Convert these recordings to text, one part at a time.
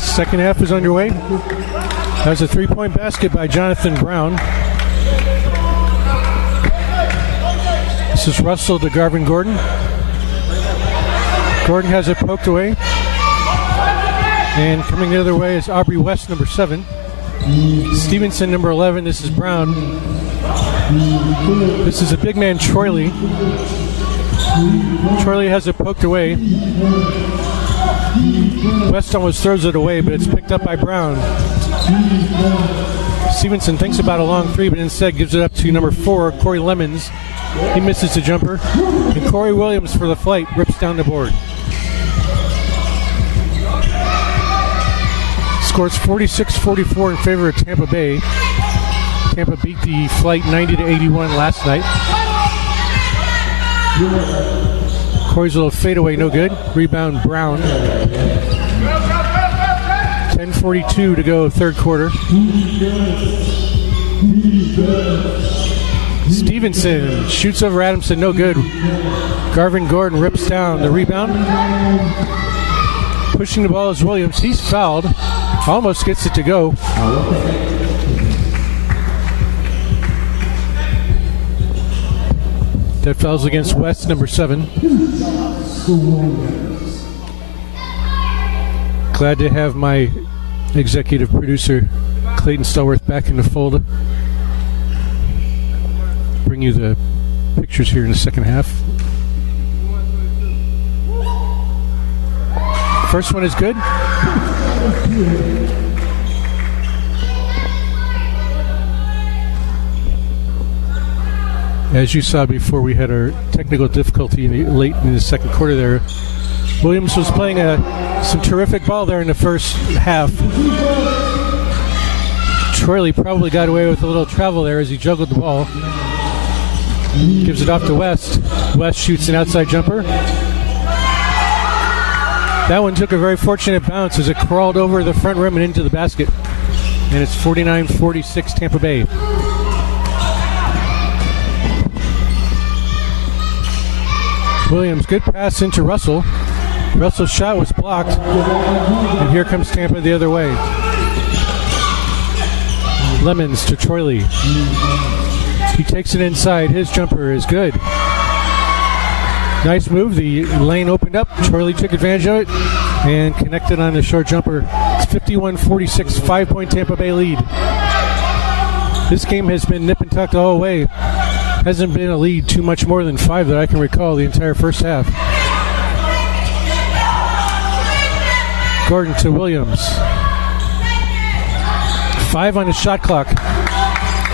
Second half is underway. That was a three-point basket by Jonathan Brown. This is Russell to Garvin Gordon. Gordon has it poked away. And coming the other way is Aubrey West, number 7. Stevenson, number 11. This is Brown. This is a big man, Troyley. Troyley has it poked away. West almost throws it away, but it's picked up by Brown. Stevenson thinks about a long three, but instead gives it up to number 4, Corey Lemons. He misses the jumper. And Corey Williams for the flight rips down the board. Scores 46-44 in favor of Tampa Bay. Tampa beat the flight 90-81 last night. Corey's little fadeaway, no good. Rebound, Brown. 10:42 to go, third quarter. Stevenson shoots over Adamson, no good. Garvin Gordon rips down the rebound. Pushing the ball is Williams. He's fouled. Almost gets it to go. That foul's against West, number 7. Glad to have my executive producer, Clayton Stallworth, back in the fold. Bring you the pictures here in the second half. First one is good. As you saw before, we had our technical difficulty late in the second quarter there. Williams was playing some terrific ball there in the first half. Troyley probably got away with a little travel there as he juggled the ball. Gives it off to West. West shoots an outside jumper. That one took a very fortunate bounce as it crawled over the front rim and into the basket. And it's 49-46 Tampa Bay. Williams, good pass into Russell. Russell's shot was blocked. And here comes Tampa the other way. Lemons to Troyley. He takes it inside. His jumper is good. Nice move. The lane opened up. Troyley took advantage of it and connected on the short jumper. It's 51-46, 5-point Tampa Bay lead. This game has been nip and tuck all the way. Hasn't been a lead too much more than 5 that I can recall the entire first half. Gordon to Williams. 5 on the shot clock.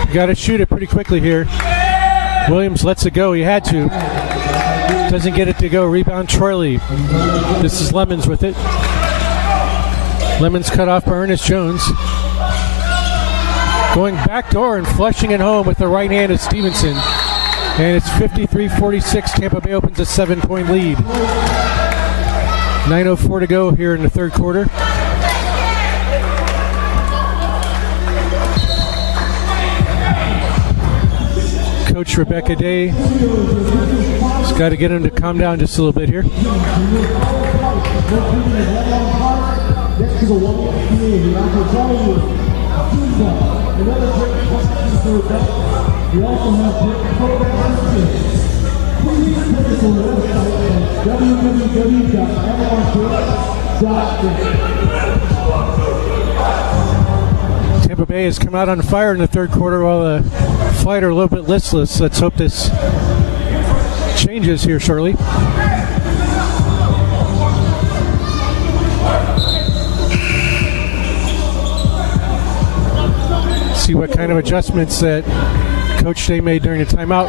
You got to shoot it pretty quickly here. Williams lets it go. He had to. Doesn't get it to go. Rebound Troyley. This is Lemons with it. Lemons cut off by Ernest Jones. Going back door and flushing it home with the right hand of Stevenson. And it's 53-46. Tampa Bay opens a 7-point lead. 9:04 to go here in the third quarter. Coach Rebecca Day has got to get him to calm down just a little bit here. Next to the one FBA, the Alpha another great practice for that. We also have great programs for kids. Please visit us on the website at www.avalonkids.com. Tampa Bay has come out on fire in the third quarter while the Flight are a little bit listless. Let's hope this changes here shortly. See what kind of adjustments that Coach Day made during the timeout.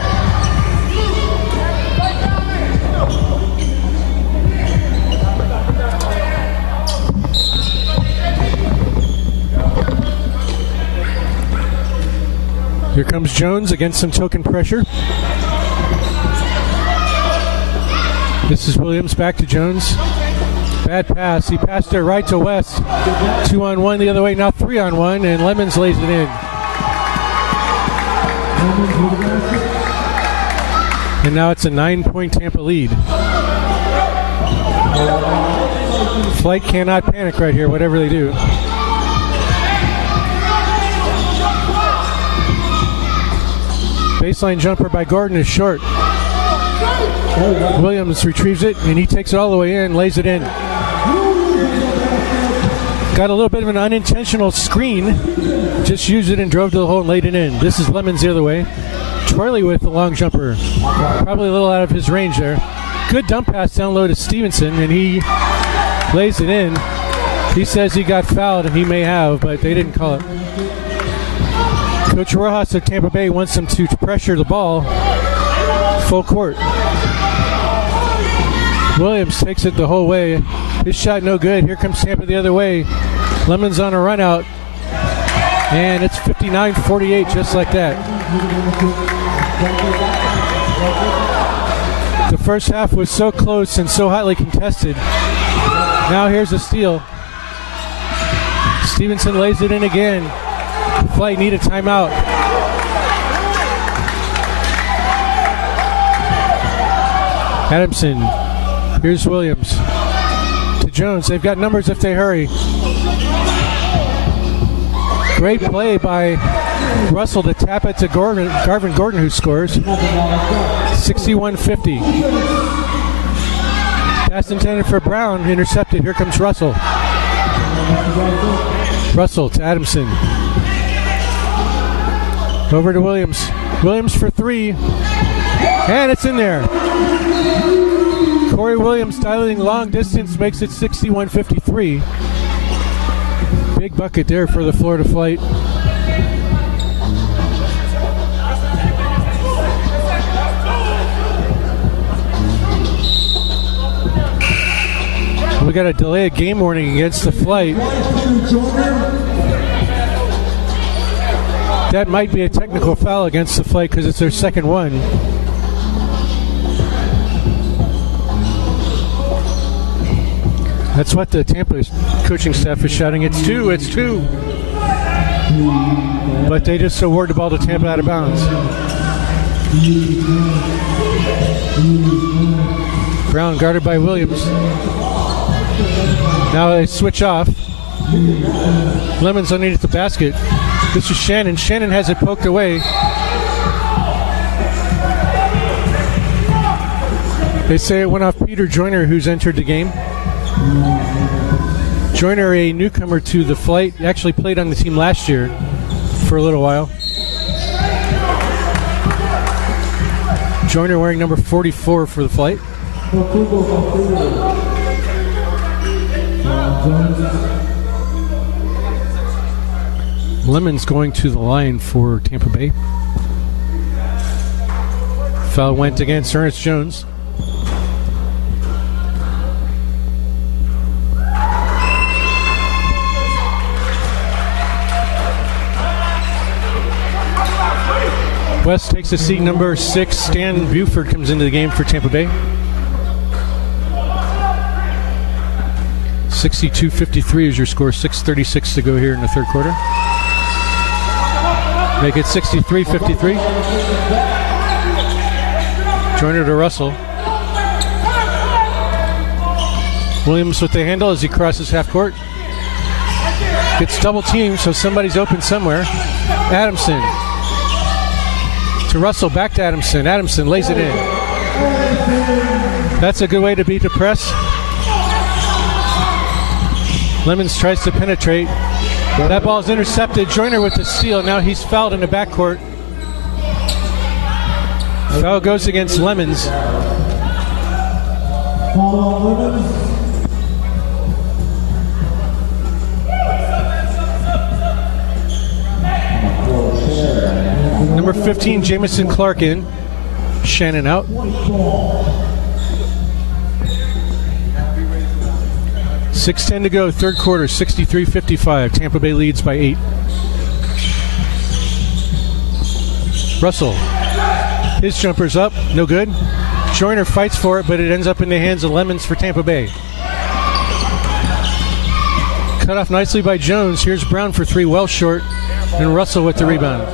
Here comes Jones against some token pressure. This is Williams back to Jones. Bad pass. He passed it right to West. 2-on-1 the other way. Now 3-on-1, and Lemons lays it in. And now it's a 9-point Tampa lead. Flight cannot panic right here, whatever they do. Baseline jumper by Gordon is short. Williams retrieves it, and he takes it all the way in, lays it in. Got a little bit of an unintentional screen. Just used it and drove to the hole and laid it in. This is Lemons the other way. Troy with the long jumper. Probably a little out of his range there. Good dump pass down low to Stevenson, and he lays it in. He says he got fouled, and he may have, but they didn't call it. Coach Rojas of Tampa Bay wants them to pressure the ball full court. Williams takes it the whole way. His shot no good. Here comes Tampa the other way. Lemons on a run out. And it's 59-48 just like that. The first half was so close and so hotly contested. Now here's a steal. Stevenson lays it in again. Flight need a timeout. Adamson. Here's Williams. To Jones. They've got numbers if they hurry. Great play by Russell to tap it to Garvin Gordon, who scores. 61-50. Pass intended for Brown. Intercepted. Here comes Russell. Russell to Adamson. Over to Williams. Williams for three. And it's in there. Corey Williams dialing long distance makes it 61-53. Big bucket there for the Florida Flight. We got a delay of game warning against the Flight. That might be a technical foul against the Flight because it's their second one. That's what the Tampa coaching staff is shouting. It's two. But they just award the ball to Tampa out of bounds. Brown guarded by Williams. Now they switch off. Lemons underneath the basket. This is Shannon. Shannon has it poked away. They say it went off Peter Joyner, who's entered the game. Joyner, a newcomer to the Flight, actually played on the team last year for a little while. Joyner wearing number 44 for the Flight. Lemons going to the line for Tampa Bay. Foul went against Ernest Jones. West takes a seat. Number 6, Stan Buford, comes into the game for Tampa Bay. 62-53 is your score. 6:36 to go here in the third quarter. Make it 63-53. Joyner to Russell. Williams with the handle as he crosses half court. Gets double teamed, so somebody's open somewhere. Adamson to Russell, back to Adamson. Adamson lays it in. That's a good way to beat the press. Lemons tries to penetrate. That ball is intercepted. Joyner with the steal. Now he's fouled in the backcourt. Foul goes against Lemons. Foul on Lemons. Number 15, Jamison Clark in. Shannon out. 6:10 to go, third quarter, 63-55. Tampa Bay leads by 8. Russell. His jumper's up, no good. Joyner fights for it, but it ends up in the hands of Lemons for Tampa Bay. Cut off nicely by Jones. Here's Brown for 3, well short. And Russell with the rebound.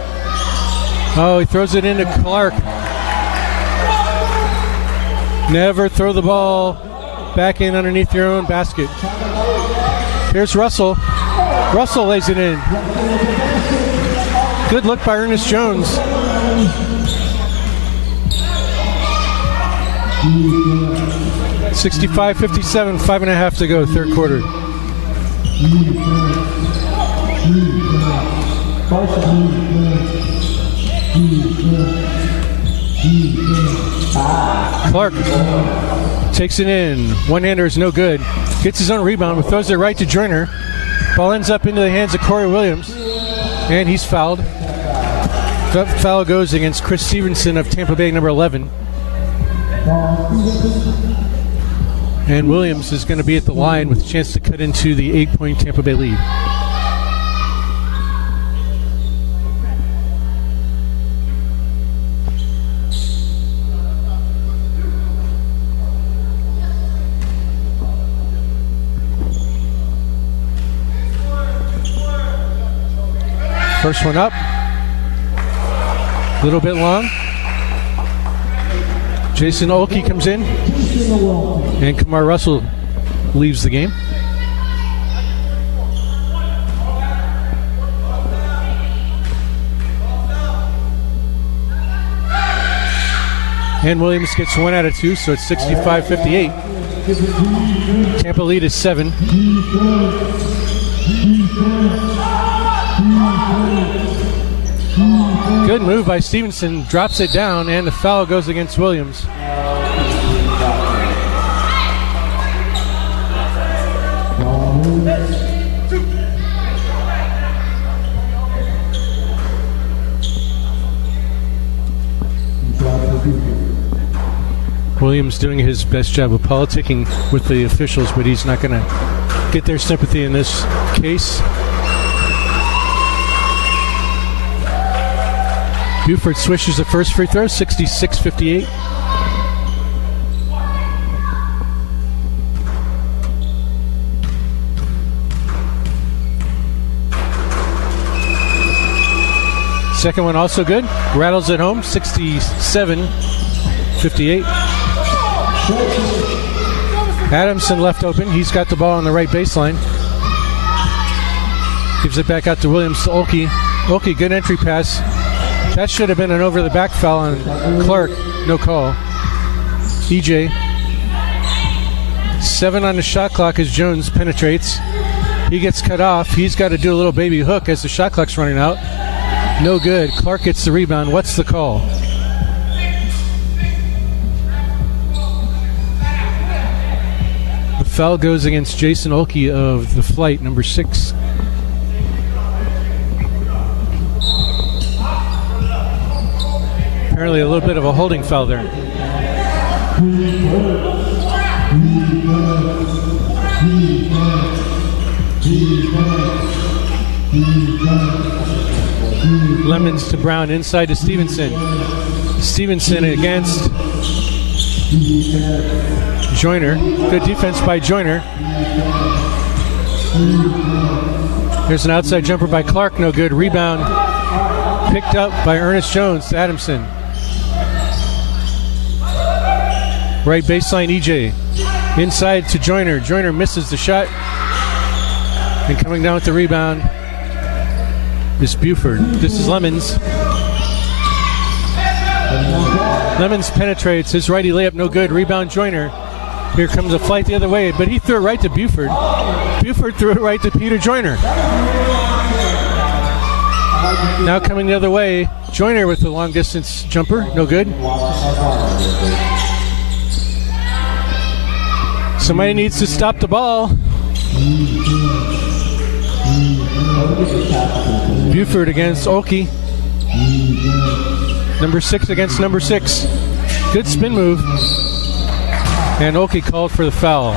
Oh, he throws it into Clark. Never throw the ball back in underneath your own basket. Here's Russell. Russell lays it in. Good look by Ernest Jones. (65-57), 5.5 to go, third quarter. Clark takes it in. One-hander is no good. Gets his own rebound, but throws it right to Joyner. Ball ends up into the hands of Corey Williams, and he's fouled. That foul goes against Chris Stevenson of Tampa Bay, number 11. And Williams is going to be at the line with a chance to cut into the 8-point Tampa Bay lead. First one up. A little bit long. Jason Olkey comes in. And Kamar Russell leaves the game. And Williams gets 1 out of 2, so it's 65-58. Tampa lead is 7. Good move by Stevenson, drops it down, and the foul goes against Williams. Williams doing his best job of politicking with the officials, but he's not going to get their sympathy in this case. Buford swishes the first free throw, 66-58. Second one also good. Rattles it home, 67-58. Adamson left open. He's got the ball on the right baseline. Gives it back out to Williams to Olkey. Olkey, good entry pass. That should have been an over-the-back foul on Clark. No call. EJ. 7 on the shot clock as Jones penetrates. He gets cut off. He's got to do a little baby hook as the shot clock's running out. No good. Clark gets the rebound. What's the call? The foul goes against Jason Olkey of the Flight, number 6. Apparently a little bit of a holding foul there. Lemons to Brown, inside to Stevenson. Stevenson against Joyner. Good defense by Joyner. There's an outside jumper by Clark, no good. Rebound picked up by Ernest Jones to Adamson. Right baseline, EJ. Inside to Joyner. Joyner misses the shot. And coming down with the rebound is Buford. This is Lemons. Lemons penetrates. His righty layup no good. Rebound Joyner. Here comes a flight the other way, but he threw it right to Buford. Buford threw it right to Peter Joyner. Now coming the other way, Joyner with the long distance jumper. No good. Somebody needs to stop the ball. Buford against Olkey. Number 6 against number 6. Good spin move. And Olkey called for the foul.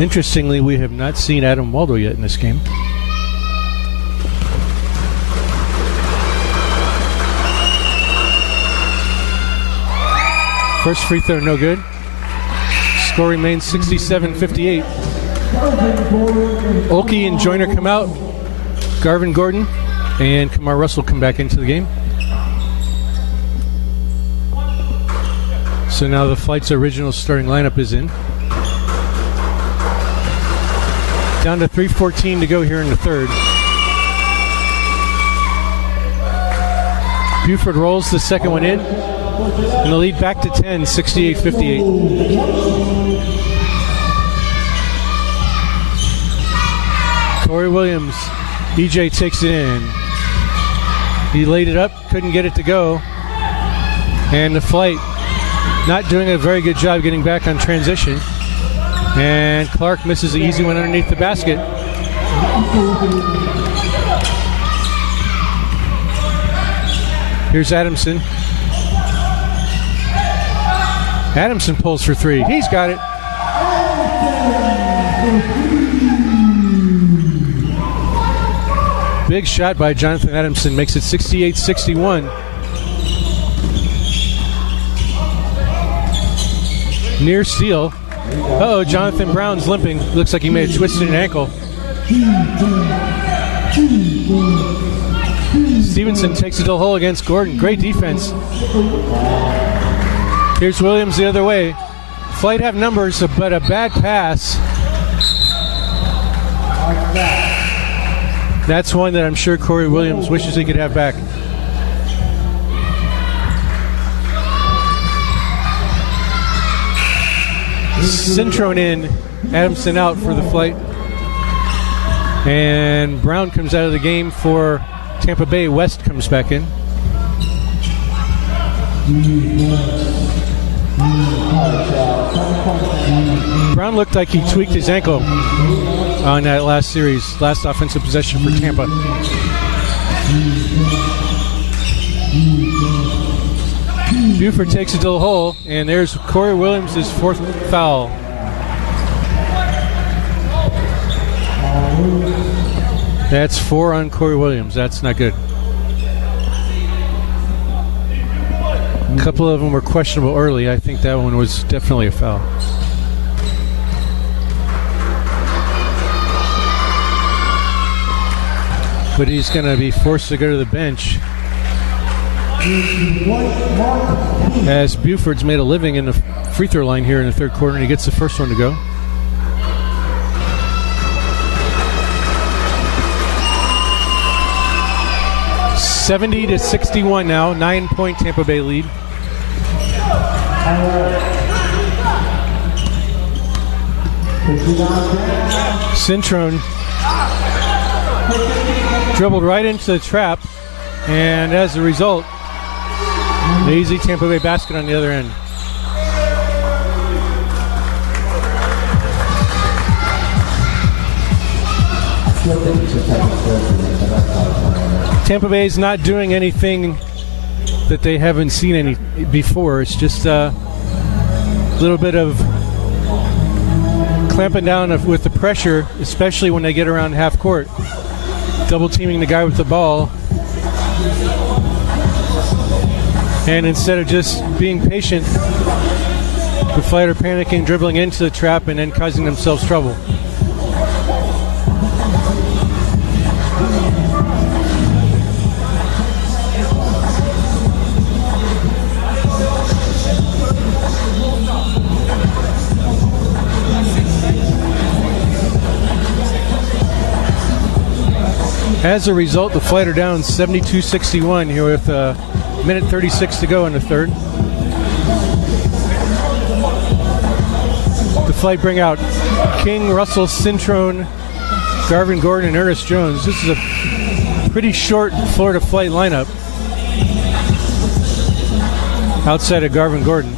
Interestingly, we have not seen Adam Waldo yet in this game. First free throw, no good. Score remains 67-58. Olkey and Joyner come out. Garvin Gordon and Kamar Russell come back into the game. So now the Flight's original starting lineup is in. Down to 3:14 to go here in the third. Buford rolls the second one in. And the lead back to 10, 68-58. Corey Williams, EJ takes it in. He laid it up, couldn't get it to go. And the Flight not doing a very good job getting back on transition. And Clark misses the easy one underneath the basket. Here's Adamson. Adamson pulls for three. He's got it. Big shot by Jonathan Adamson makes it 68-61. Near steal. Uh-oh, Jonathan Brown's limping. Looks like he may have twisted an ankle. Stevenson takes it to the hole against Gordon. Great defense. Here's Williams the other way. Flight have numbers, but a bad pass. That's one that I'm sure Corey Williams wishes he could have back. Cintrone in, Adamson out for the Flight. And Brown comes out of the game for Tampa Bay. West comes back in. Brown looked like he tweaked his ankle on that last offensive possession for Tampa. Buford takes it to the hole, and there's Corey Williams' fourth foul. That's 4 on Corey Williams. That's not good. A couple of them were questionable early. I think that one was definitely a foul. But he's going to be forced to go to the bench, as Buford's made a living in the free throw line here in the third quarter, and he gets the first one to go. (70-61) now, 9-point Tampa Bay lead. Cintrone dribbled right into the trap, and as a result, the easy Tampa Bay basket on the other end. Tampa Bay is not doing anything that they haven't seen any before. It's just a little bit of clamping down with the pressure, especially when they get around half court. Double teaming the guy with the ball. And instead of just being patient The flight are panicking, dribbling into the trap, and then causing themselves trouble. As a result, the flight are down 72-61 here with minute 36 to go in the third. The flight bring out King, Russell, Cintrone, Garvin Gordon, and Ernest Jones. This is a pretty short Florida flight lineup outside of Garvin Gordon.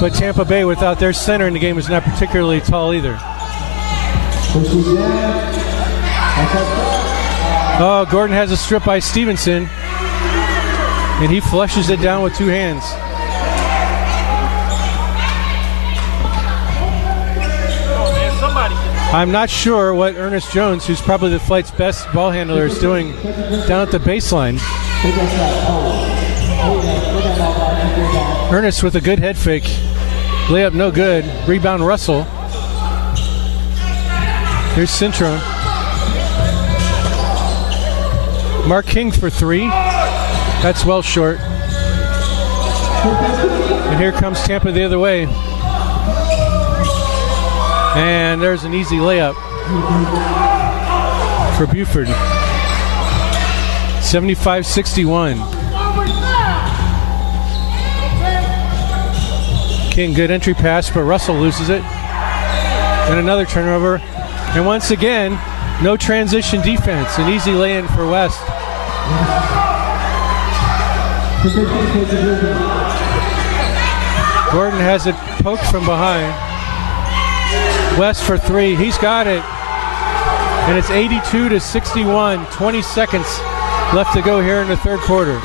But Tampa Bay, without their center in the game, is not particularly tall either. Oh, Gordon has a strip by Stevenson, and he flushes it down with two hands. I'm not sure what Ernest Jones, who's probably the flight's best ball handler, is doing down at the baseline. Ernest with a good head fake. Layup no good. Rebound Russell. Here's Cintrone. Mark King for three. That's well short. And here comes Tampa the other way. And there's an easy layup for Buford. 75-61. King, good entry pass, but Russell loses it. And another turnover. And once again, no transition defense. An easy lay-in for West. Gordon has it poked from behind. West for three. He's got it. And it's 82-61. 20 seconds left to go here in the third quarter.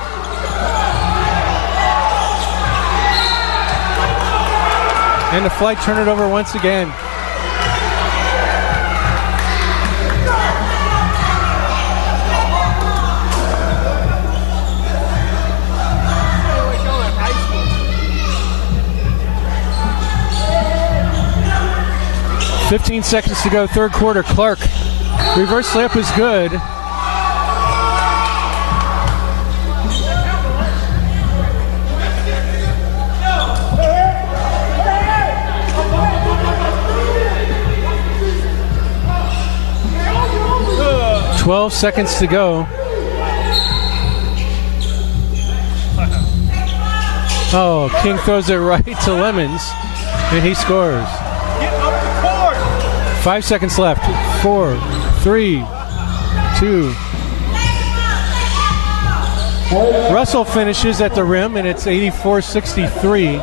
And the flight turn it over once again. $15 seconds to go, third quarter. Clark, reverse layup is good. $12 seconds to go. Oh, King throws it right to Lemons, and he scores. 5 seconds left. 4, 3, 2. Russell finishes at the rim, and it's 84-63.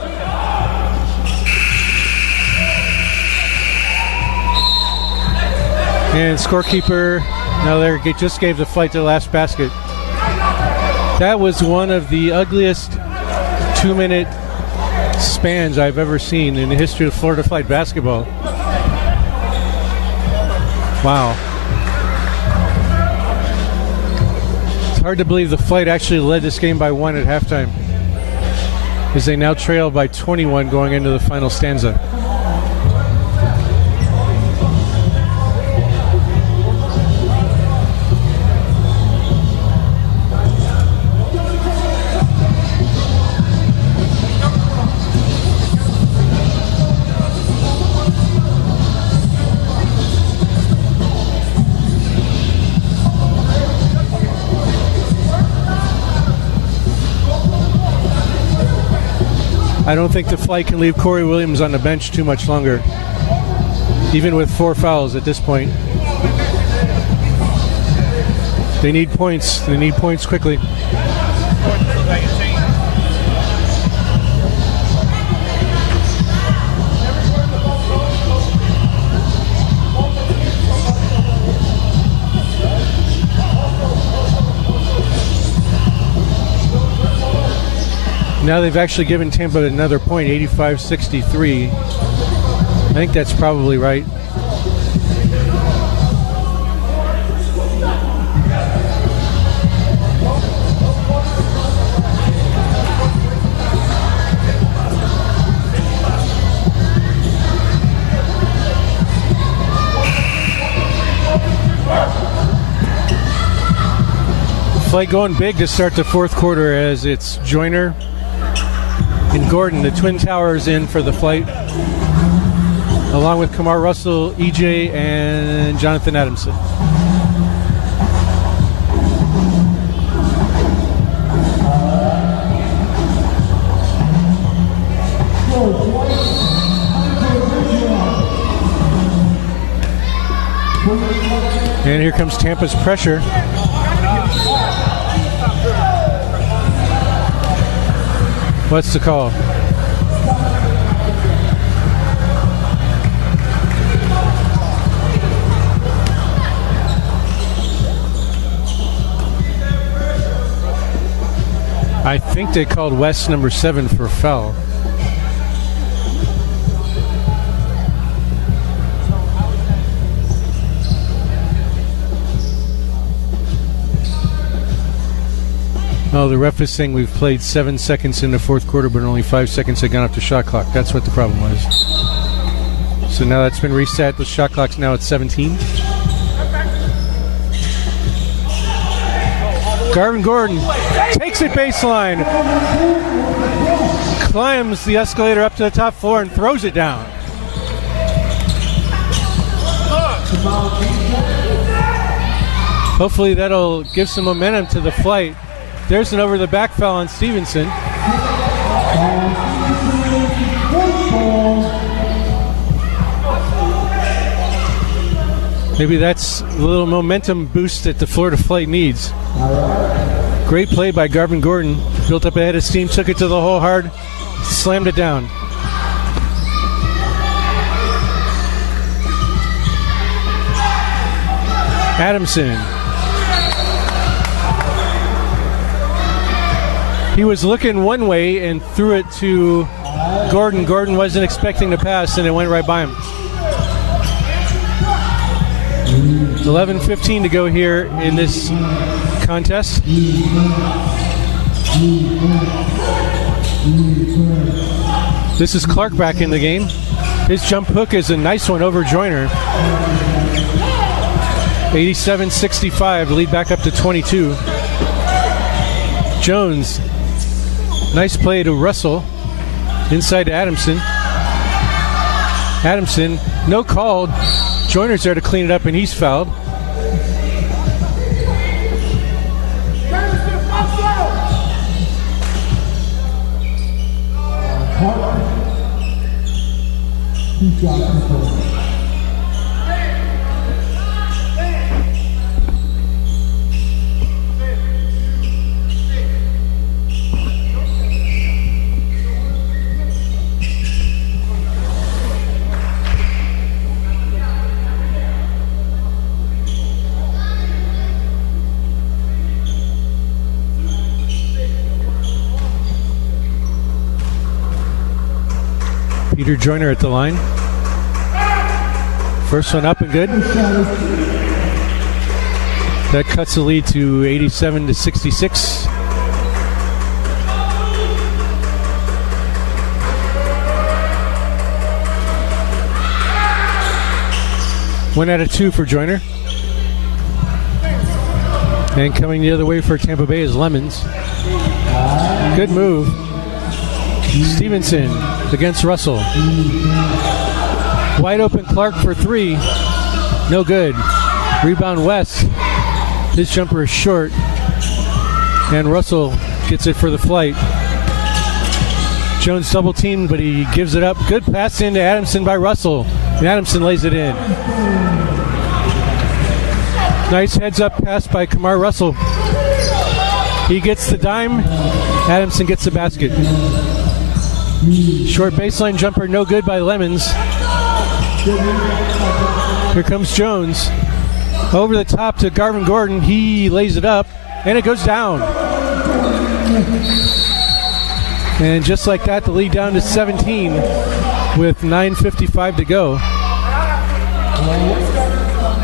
And scorekeeper, now there, just gave the flight their last basket. That was one of the ugliest 2-minute spans I've ever seen in the history of Florida flight basketball. Wow. It's hard to believe the flight actually led this game by 1 at halftime, as they now trail by 21 going into the final stanza. I don't think the flight can leave Corey Williams on the bench too much longer, even with 4 fouls at this point. They need points. They need points quickly. Now they've actually given Tampa another point, 85-63. I think that's probably right. Flight going big to start the fourth quarter as it's Joyner and Gordon, the Twin Towers, in for the flight, along with Kamar Russell, EJ, and Jonathan Adamson. And here comes Tampa's pressure. What's the call? I think they called West number 7 for foul. Oh, the ref is saying we've played 7 seconds in the fourth quarter, but only 5 seconds had gone off the shot clock. That's what the problem was. So now that's been reset. The shot clock's now at 17. Garvin Gordon takes it baseline, climbs the escalator up to the top floor and throws it down. Hopefully that'll give some momentum to the flight. There's an over the back foul on Stevenson. Maybe that's a little momentum boost that the Florida flight needs. Great play by Garvin Gordon. Built up ahead of steam, took it to the hole hard, slammed it down. Adamson. He was looking one way and threw it to Gordon. Gordon wasn't expecting to pass, and it went right by him. 11:15 to go here in this contest. This is Clark back in the game. His jump hook is a nice one over Joyner. 87-65, lead back up to 22. Jones. Nice play to Russell. Inside to Adamson. Adamson, no call. Joyner's there to clean it up, and he's fouled. Peter Joyner at the line. First one up and good. That cuts the lead to 87-66. One out of two for Joyner. And coming the other way for Tampa Bay is Lemons. Good move. Stevenson against Russell. Wide open Clark for three. No good. Rebound West. His jumper is short. And Russell gets it for the flight. Jones double teamed, but he gives it up. Good pass into Adamson by Russell. And Adamson lays it in. Nice heads up pass by Kamar Russell. He gets the dime. Adamson gets the basket. Short baseline jumper, no good by Lemons. Here comes Jones. Over the top to Garvin Gordon. He lays it up, and it goes down. And just like that, the lead down to 17 with 9:55 to go.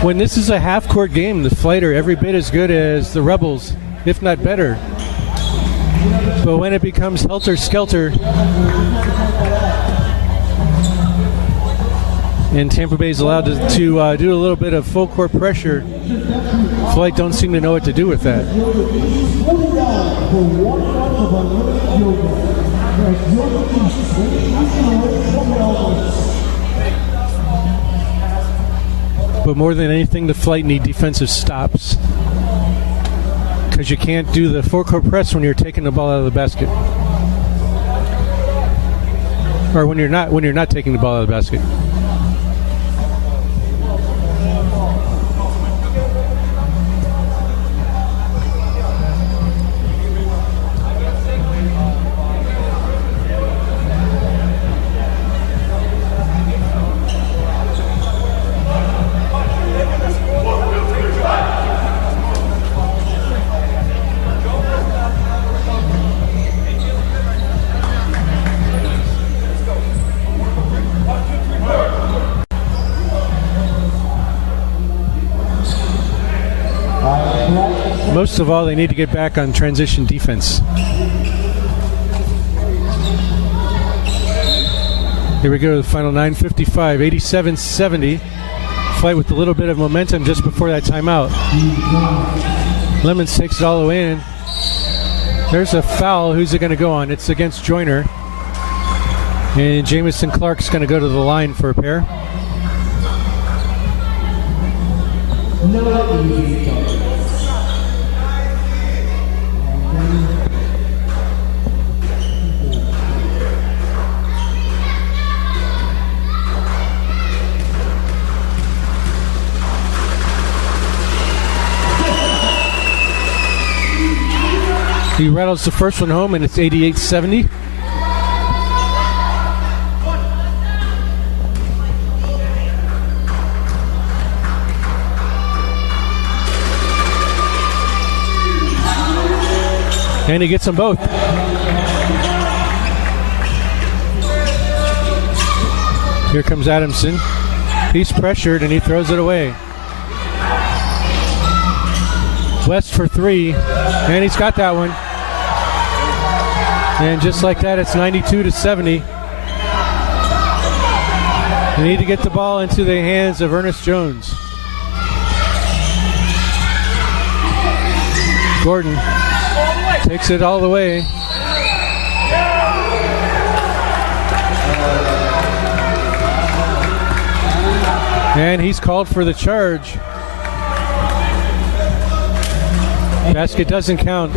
When this is a half-court game, the Flight are every bit as good as the Rebels, if not better. But when it becomes helter-skelter, and Tampa Bay is allowed to do a little bit of full court pressure. Flight don't seem to know what to do with that. But more than anything, the Flight need defensive stops, because you can't do the full court press when you're taking the ball out of the basket, or when you're not taking the ball out of the basket. Most of all, they need to get back on transition defense. Here we go, the final 9:55, 87-70. Flight with a little bit of momentum just before that timeout. Lemons takes it all the way in. There's a foul. Who's it going to go on? It's against Joyner. And Jamison Clark's going to go to the line for a pair. He rattles the first one home, and it's 88-70. And he gets them both. Here comes Adamson. He's pressured, and he throws it away. West for three, and he's got that one. And just like that, it's 92-70. They need to get the ball into the hands of Ernest Jones. Gordon takes it all the way. And he's called for the charge. Basket doesn't count.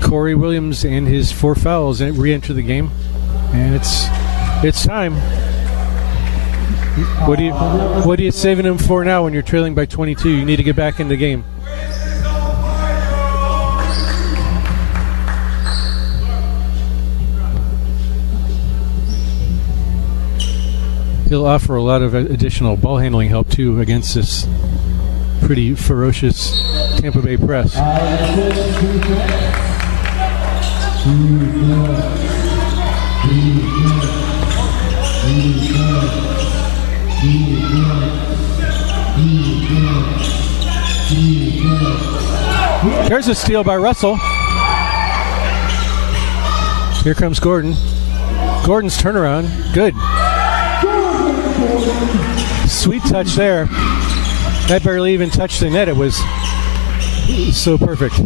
Corey Williams and his 4 fouls re-enter the game, and it's time. What are you saving them for now when you're trailing by 22? You need to get back in the game. He'll offer a lot of additional ball handling help too against this pretty ferocious Tampa Bay press. There's a steal by Russell. Here comes Gordon. Gordon's turnaround. Good. Sweet touch there. That barely even touched the net. It was so perfect.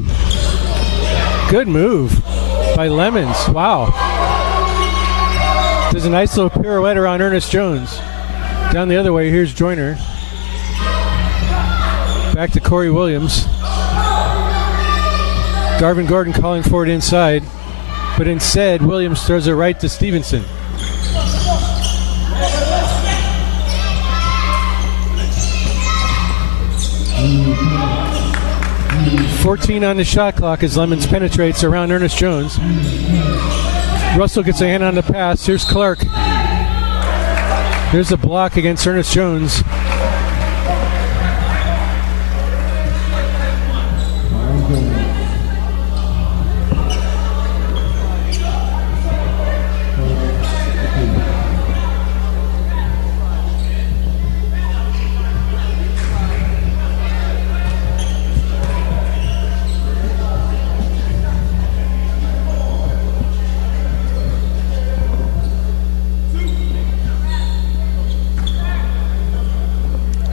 Good move by Lemons. Wow. There's a nice little pirouette around Ernest Jones. Down the other way, here's Joyner. Back to Corey Williams. Garvin Gordon calling for it inside, but instead Williams throws it right to Stevenson. .14 on the shot clock as Lemons penetrates around Ernest Jones. Russell gets a hand on the pass. Here's Clark. Here's a block against Ernest Jones.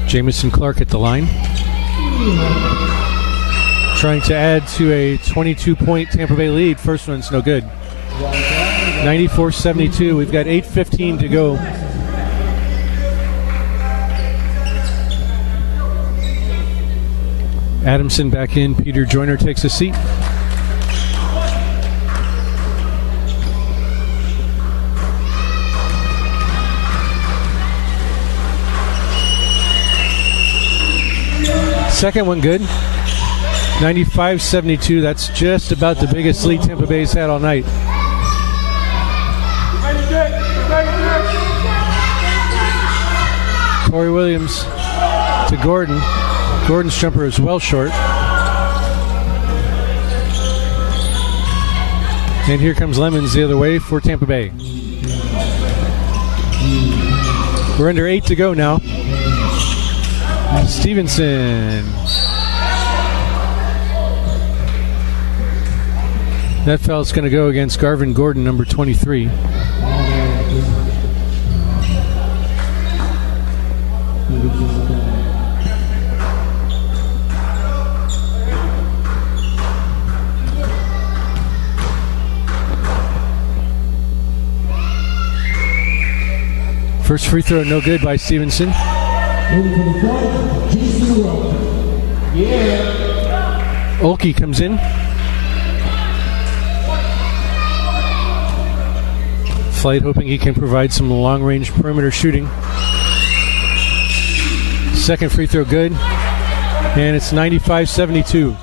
Jamison Clark at the line. Trying to add to a 22-point Tampa Bay lead. First one's no good. 94-72. We've got 8:15 to go. Adamson back in. Peter Joyner takes a seat. Second one good. 95-72. That's just about the biggest lead Tampa Bay's had all night. Corey Williams to Gordon. Gordon's jumper is well short. And here comes Lemons the other way for Tampa Bay. We're under 8 to go now. Stevenson. That foul's going to go against Garvin Gordon, number 23. First free throw, no good by Stevenson. Olkey comes in. Flight hoping he can provide some long-range perimeter shooting. Second free throw good. And it's 95-72.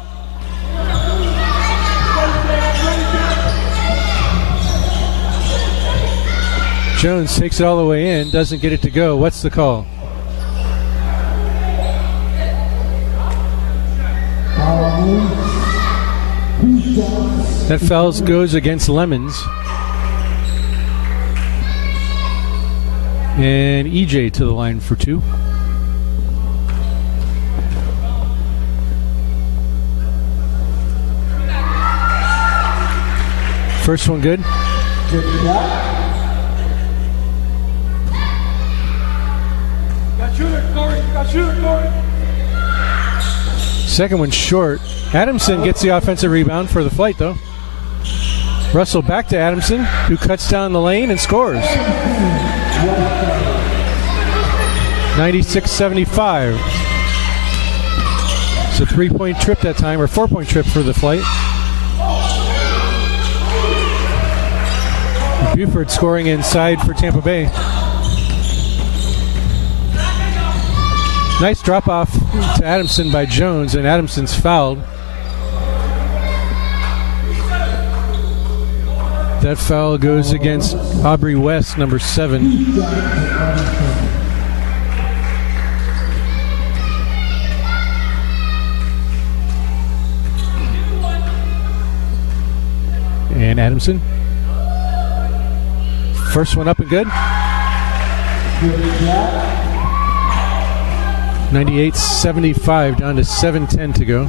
Jones takes it all the way in, doesn't get it to go. What's the call? That foul goes against Lemons. And EJ to the line for 2. First one good. Second one short. Adamson gets the offensive rebound for the Flight, though. Russell back to Adamson, who cuts down the lane and scores. 96-75. It's a 3-point trip that time, or 4-point trip for the Flight. Buford scoring inside for Tampa Bay. Nice drop off to Adamson by Jones, and Adamson's fouled. That foul goes against Aubrey West, number 7. And Adamson. First one up and good. 98-75, down to 7:10 to go.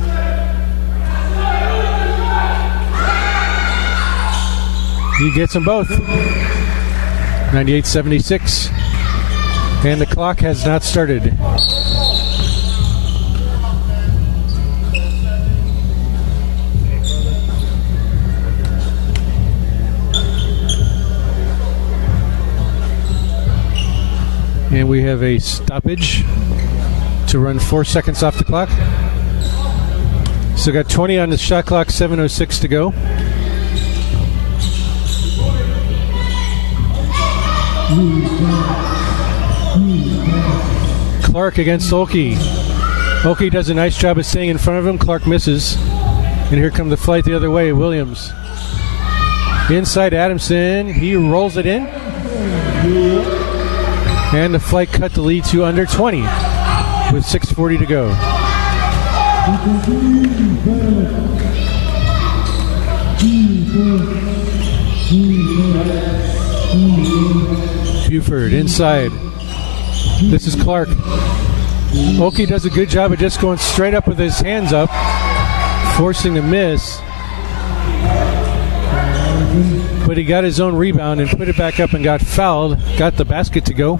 He gets them both. 98-76. And the clock has not started. And we have a stoppage to run 4 seconds off the clock. So got 20 on the shot clock, 7:06 to go. Clark against Olkey. Olkey does a nice job of staying in front of him. Clark misses. And here come the Flight the other way. Williams. Inside Adamson. He rolls it in. And the Flight cut the lead to under 20 with 6:40 to go. Buford inside. This is Clark. Olkey does a good job of just going straight up with his hands up, forcing the miss. but he got his own rebound and put it back up and got fouled, got the basket to go.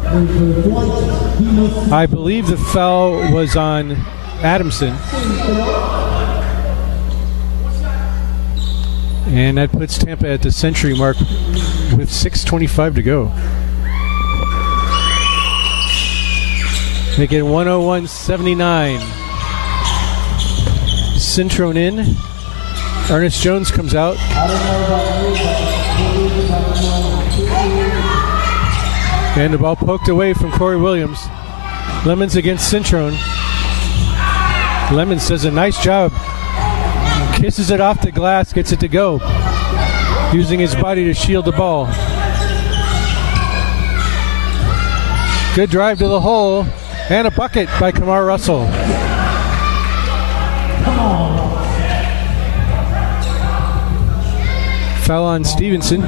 I believe the foul was on Adamson. And that puts Tampa at the century mark with 6:25 to go. Make it 101-79. Cintron in. Ernest Jones comes out. And the ball poked away from Corey Williams. Lemons against Cintron. Lemons does a nice job. Kisses it off the glass, gets it to go. Using his body to shield the ball. Good drive to the hole. And a bucket by Kamar Russell. Foul on Stevenson.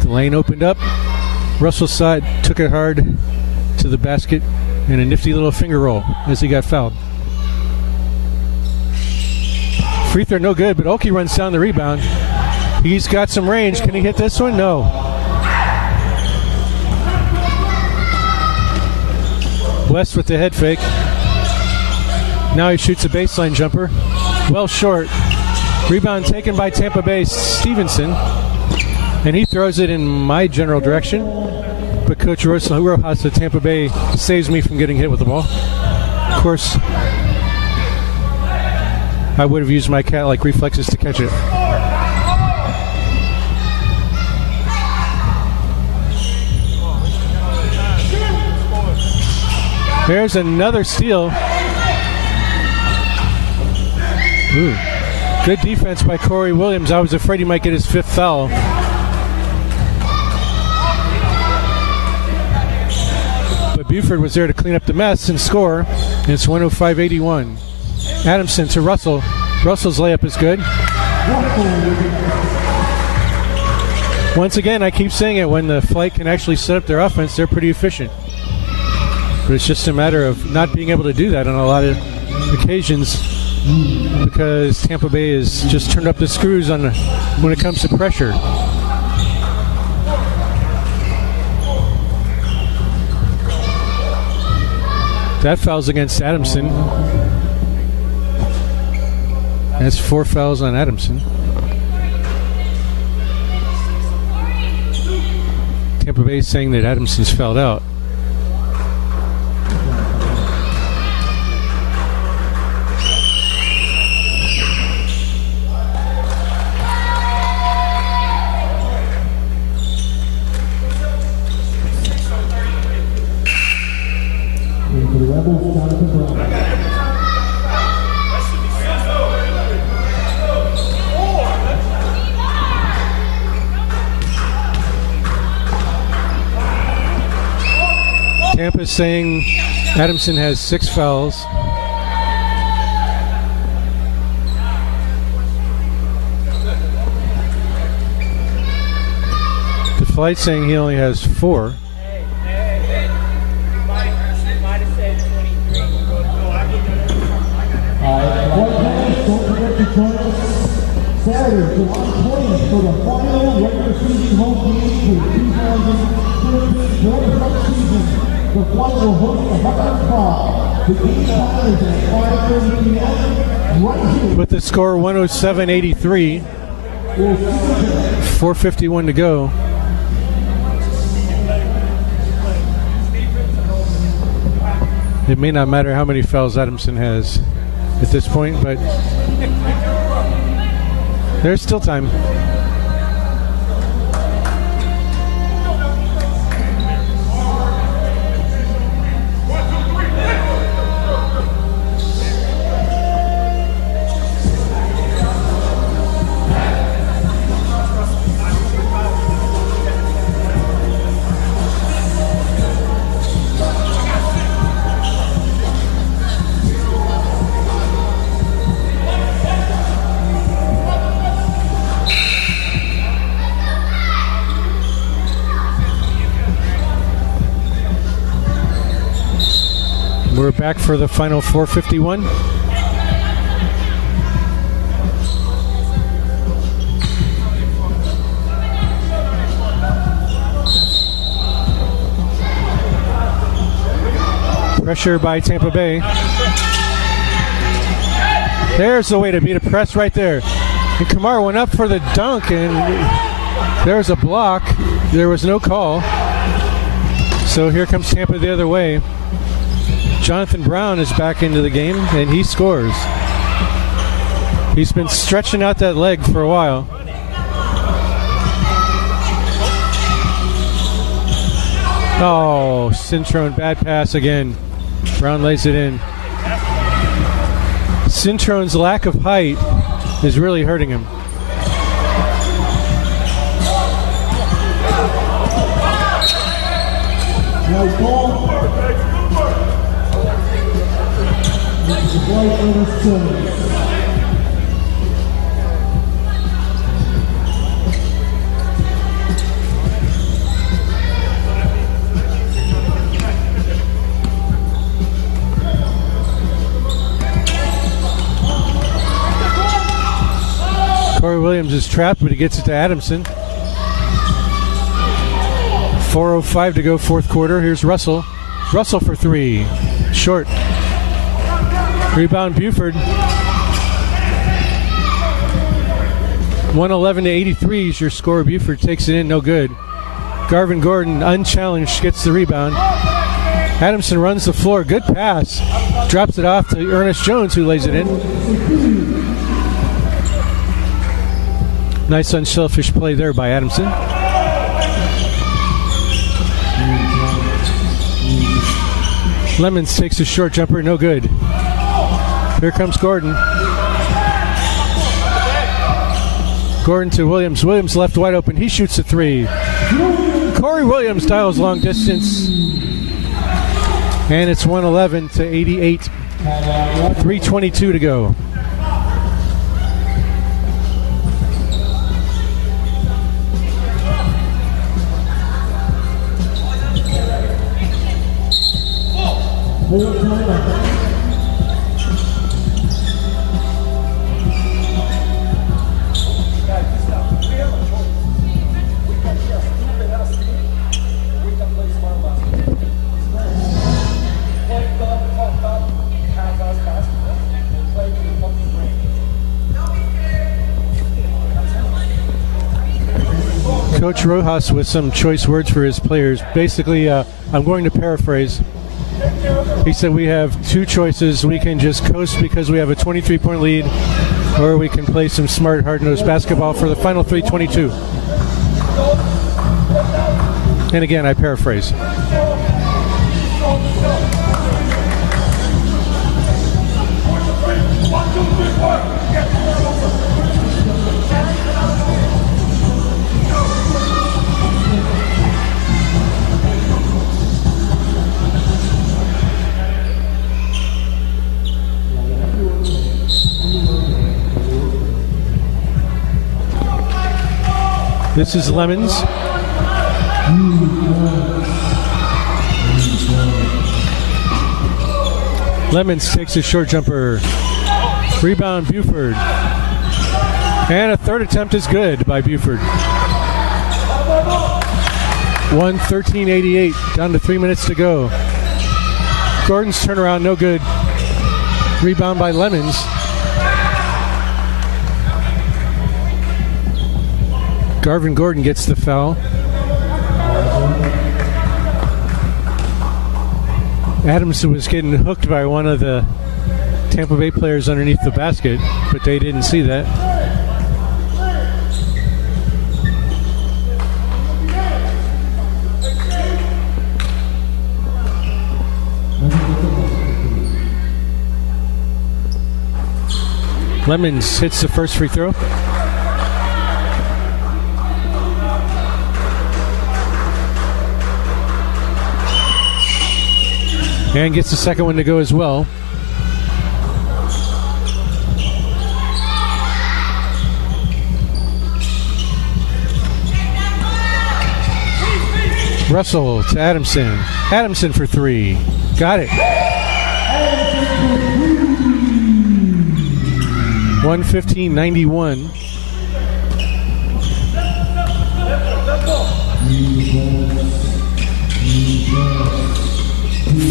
The lane opened up. Russell saw it, took it hard to the basket, and a nifty little finger roll as he got fouled. Free throw no good, but Oki runs down the rebound. He's got some range. Can he hit this one? No. West with the head fake. Now he shoots a baseline jumper. Well short. Rebound taken by Tampa Bay Stevenson. And he throws it in my general direction. But Coach Rojas of Tampa Bay saves me from getting hit with the ball. Of course, I would have used my cat-like reflexes to catch it. There's another steal. Ooh. Good defense by Corey Williams. I was afraid he might get his fifth foul. But Buford was there to clean up the mess and score. And it's 105-81. Adamson to Russell. Russell's layup is good. Once again, I keep saying it, when the Flight can actually set up their offense, they're pretty efficient. But it's just a matter of not being able to do that on a lot of occasions because Tampa Bay has just turned up the screws on when it comes to pressure. That foul's against Adamson. That's 4 fouls on Adamson. Tampa Bay saying that Adamson's fouled out. Tampa's saying Adamson has 6 fouls. The Flight saying he only has 4. Saturday, July 20th for the final regular season home game for the 2013-14 season. The Flight will host the Buckeye Claw. The game time is at 5:30 p.m. right here. With the score 107-83. 4:51 to go. It may not matter how many fouls Adamson has at this point, but there's still time. We're back for the final 4:51. Pressure by Tampa Bay. There's the way to beat a press right there. And Kamara went up for the dunk, and there was a block. There was no call. So here comes Tampa the other way. Jonathan Brown is back into the game, and he scores. He's been stretching out that leg for a while. Oh, Cintrone, bad pass again. Brown lays it in. Cintrone's lack of height is really hurting him. Nice ball. This is right over 7. Corey Williams is trapped, but he gets it to Adamson. 4:05 to go, fourth quarter. Here's Russell. Russell for three. Short. Rebound Buford. 111 to 83 is your score. Buford takes it in, no good. Garvin Gordon, unchallenged, gets the rebound. Adamson runs the floor. Good pass. Drops it off to Ernest Jones, who lays it in. Nice unselfish play there by Adamson. Lemons takes a short jumper, no good. Here comes Gordon. Gordon to Williams. Williams left wide open. He shoots a three. Corey Williams dials long distance. And it's 111 to 88. 3:22 to go. Coach Rojas with some choice words for his players. Basically, I'm going to paraphrase. He said we have two choices. We can just coast because we have a 23-point lead, or we can play some smart, hard-nosed basketball for the final 3:22. And again, I paraphrase. This is Lemons. Lemons takes a short jumper. Rebound Buford. And a third attempt is good by Buford. 1:13:88, down to 3 minutes to go. Gordon's turnaround, no good. Rebound by Lemons. Garvin Gordon gets the foul. Adamson was getting hooked by one of the Tampa Bay players underneath the basket, but they didn't see that. Lemons hits the first free throw. And gets the second one to go as well. Russell to Adamson. Adamson for three. Got it. 115-91.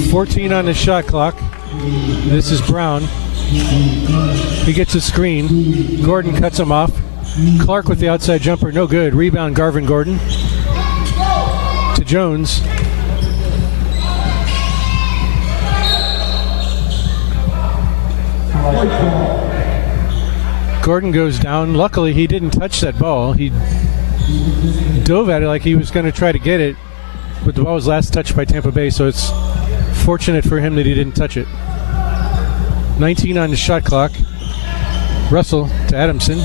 $14 on the shot clock. This is Brown. He gets a screen. Gordon cuts him off. Clark with the outside jumper, no good. Rebound, Garvin Gordon. To Jones. Gordon goes down. Luckily, he didn't touch that ball. He dove at it like he was going to try to get it, but the ball was last touched by Tampa Bay, so it's fortunate for him that he didn't touch it. 19 on the shot clock. Russell to Adamson.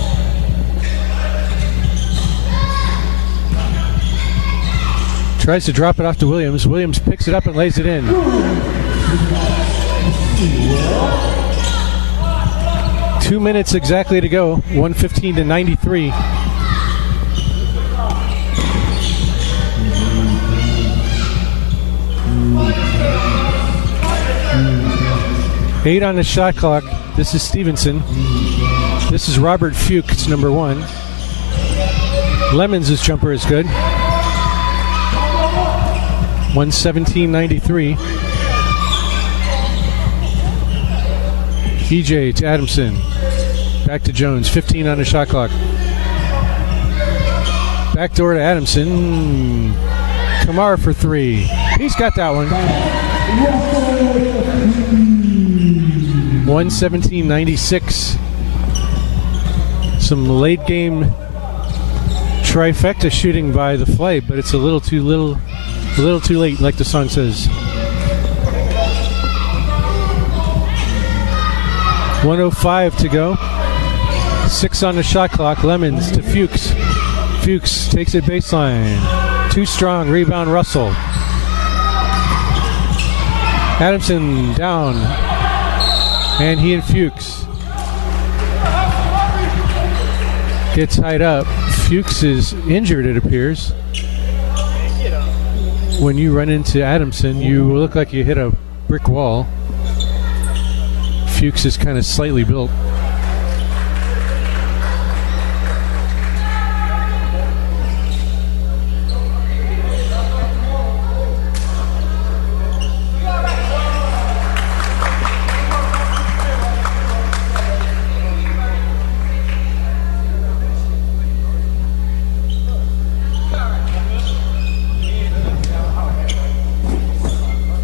Tries to drop it off to Williams. Williams picks it up and lays it in. Two minutes exactly to go. 115-93. Eight on the shot clock. This is Stevenson. This is Robert Fuchs, number 1. Lemons' jumper is good. 117-93. EJ to Adamson. Back to Jones. 15 on the shot clock. Backdoor to Adamson. Kamara for 3. He's got that one. 117-96. Some late game trifecta shooting by the Flight, but it's a little too late, like the song says. 105 to go. 6 on the shot clock. Lemons to Fuchs. Fuchs takes it baseline. Too strong. Rebound Russell. Adamson down. And he and Fuchs get tied up. Fuchs is injured, it appears. When you run into Adamson, you look like you hit a brick wall. Fuchs is kind of slightly built.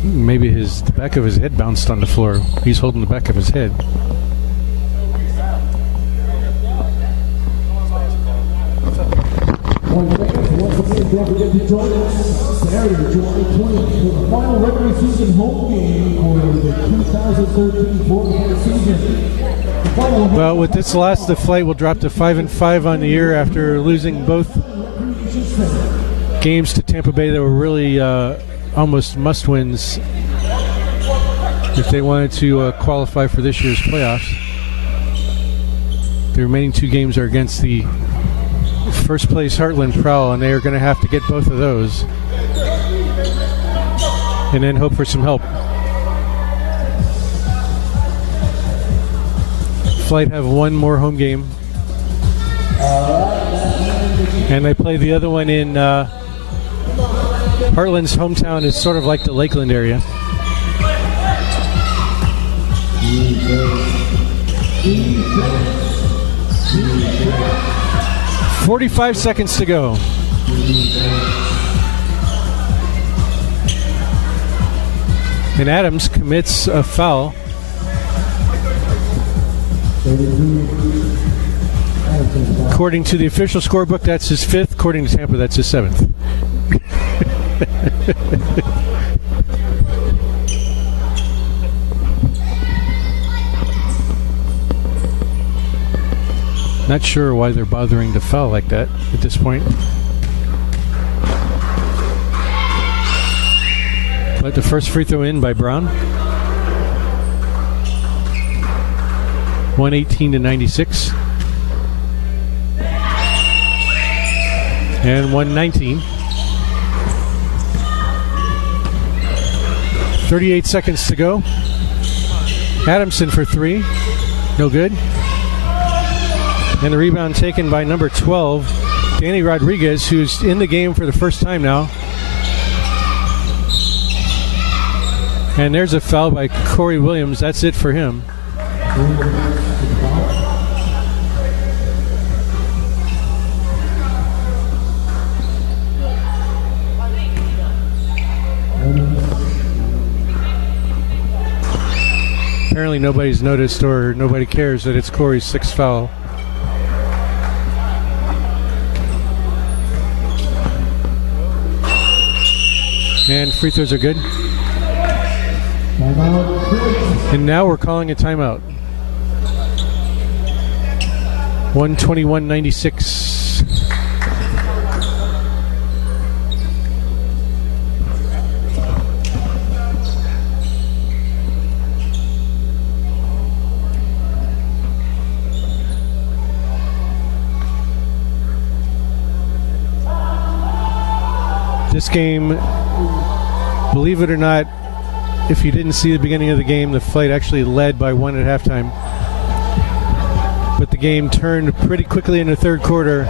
Maybe the back of his head bounced on the floor. He's holding the back of his head. Once again, don't forget to join us Saturday, July 20th for the final regular season home game for the 2013-14 season. Well, with this loss, the Flight will drop to 5-5 on the year after losing both games to Tampa Bay that were really almost must-wins if they wanted to qualify for this year's playoffs. The remaining 2 games are against the first place Heartland Prowl, and they are going to have to get both of those and then hope for some help. Flight have one more home game, and they play the other one in Heartland's hometown. Is sort of like the Lakeland area. 45 seconds to go. And Adams commits a foul. According to the official scorebook, that's his 5th. According to Tampa, that's his 7th. Not sure why they're bothering to foul like that at this point. But the first free throw in by Brown. 118-96. And 119. 38 seconds to go. Adamson for three. No good. And the rebound taken by number 12, Danny Rodriguez, who's in the game for the first time now. And there's a foul by Corey Williams. That's it for him. Apparently nobody's noticed or nobody cares that it's Corey's sixth foul. And free throws are good. And now we're calling a timeout. 121-96. This game, believe it or not, if you didn't see the beginning of the game, the Flight actually led by one at halftime. But the game turned pretty quickly in the third quarter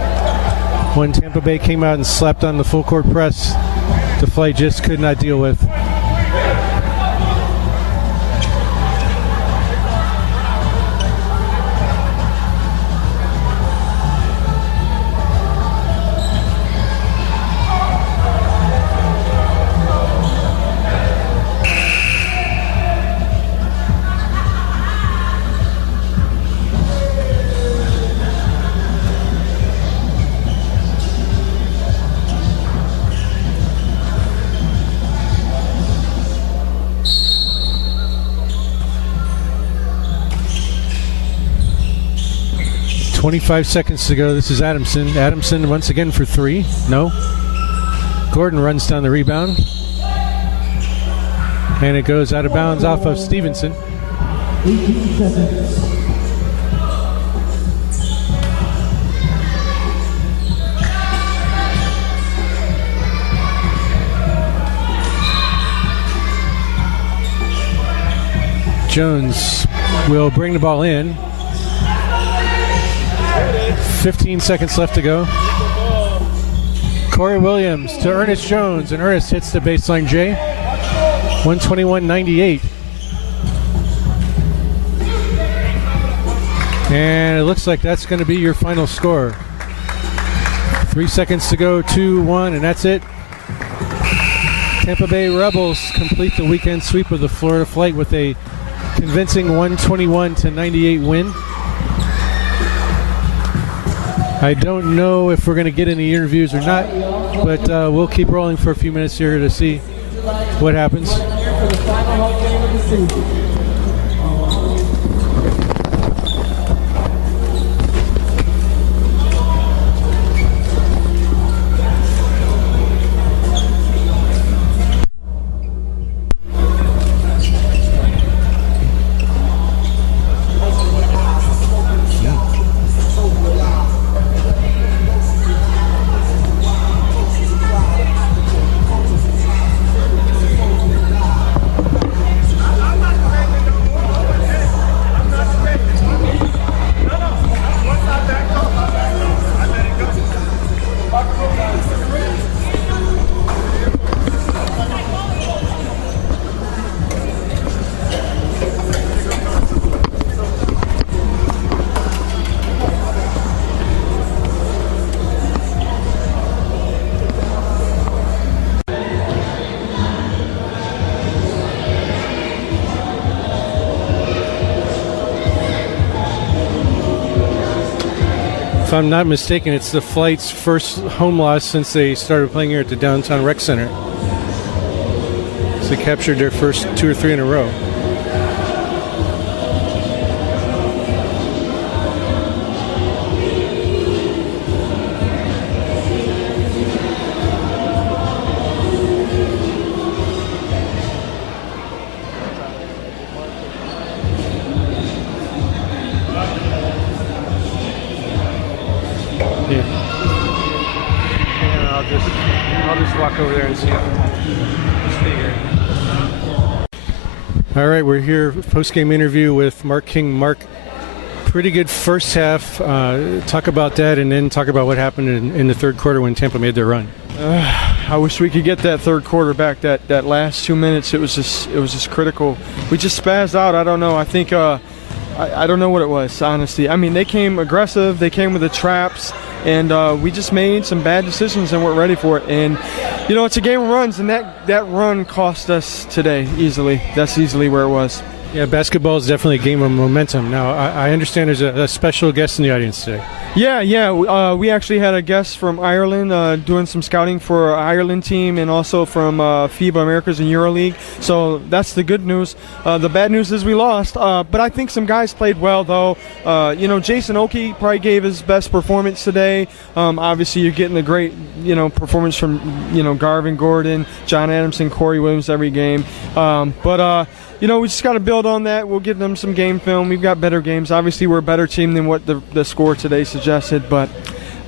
when Tampa Bay came out and slapped on the full court press. The Flight just could not deal with. .25 seconds to go. This is Adamson. Adamson once again for three. No. Gordon runs down the rebound. And it goes out of bounds off of Stevenson. 18 seconds. Jones will bring the ball in. 15 seconds left to go. Corey Williams to Ernest Jones, and Ernest hits the baseline J. 121-98. And it looks like that's going to be your final score. 3 seconds to go, 2-1, and that's it. Tampa Bay Rebels complete the weekend sweep of the Florida Flight with a convincing 121-98 win. I don't know if we're going to get any interviews or not, but we'll keep rolling for a few minutes here to see what happens. If I'm not mistaken, it's the Flight's first home loss since they started playing here at the Downtown Rec Center. So they captured their first 2 or 3 in a row. Yeah. And I'll just walk over there and see. Stay here. All right, we're here, post-game interview with Mark King. Mark, pretty good first half. Talk about that, and then talk about what happened in the third quarter when Tampa made their run. I wish we could get that third quarter back. That last 2 minutes, it was just critical. We just spazzed out. I don't know. I think I don't know what it was, honestly. I mean, they came aggressive. They came with the traps, and we just made some bad decisions and weren't ready for it. And you know, it's a game of runs, and that run cost us today easily. That's easily where it was. Yeah, basketball is definitely a game of momentum. Now, I understand there's a special guest in the audience today. Yeah. We actually had a guest from Ireland doing some scouting for our Ireland team, and also from FIBA Americas and EuroLeague. So that's the good news. The bad news is we lost. But I think some guys played well, though. Jason Oakey probably gave his best performance today. Obviously, you're getting a great, performance from, Garvin Gordon, John Adamson, Corey Williams every game. We just got to build on that. We'll give them some game film. We've got better games. Obviously, we're a better team than what the score today suggested, but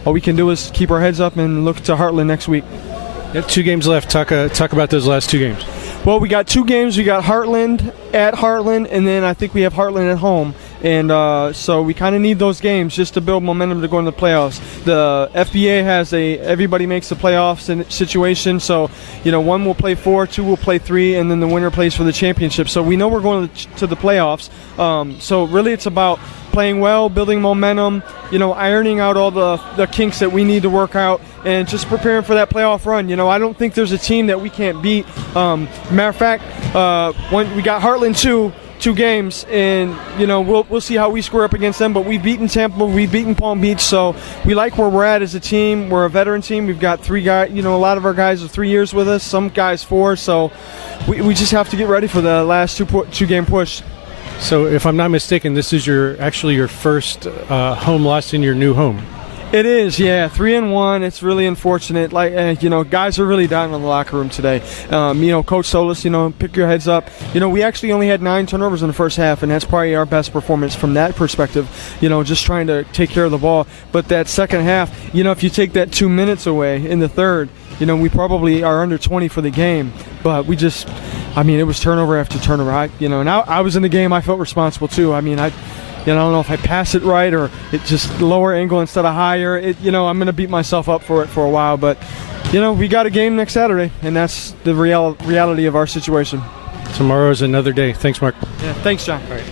all we can do is keep our heads up and look to Heartland next week. You have 2 games left. Talk about those last 2 games. Well, we got 2 games. We got Heartland at Heartland, and then I think we have Heartland at home. And so we kind of need those games just to build momentum to go into the playoffs. The FBA has everybody makes the playoffs situation. So, 1 will play 4, 2 will play 3, and then the winner plays for the championship. So we know we're going to the playoffs. So really it's about playing well, building momentum, ironing out all the kinks that we need to work out, and just preparing for that playoff run. I don't think there's a team that we can't beat. Matter of fact, when we got Heartland 2 games, and we'll see how we square up against them. But we've beaten Tampa, we've beaten Palm Beach, so we like where we're at as a team. We're a veteran team. We've got 3 guys. A lot of our guys are 3 years with us. Some guys 4. So we just have to get ready for the last 2 game push. So if I'm not mistaken, this is actually your first home loss in your new home. It is, yeah. 3-1. It's really unfortunate. Guys are really down in the locker room today. Coach Solis, pick your heads up. We actually only had 9 turnovers in the first half, and that's probably our best performance from that perspective. Just trying to take care of the ball. But that second half, if you take that 2 minutes away in the third, we probably are under 20 for the game. But it was turnover after turnover. I was in the game. I felt responsible too. I don't know if I pass it right or it just lower angle instead of higher. I'm going to beat myself up for it for a while. But, we got a game next Saturday, and that's the reality of our situation. Tomorrow's another day. Thanks, Mark. Yeah, thanks, John. All right.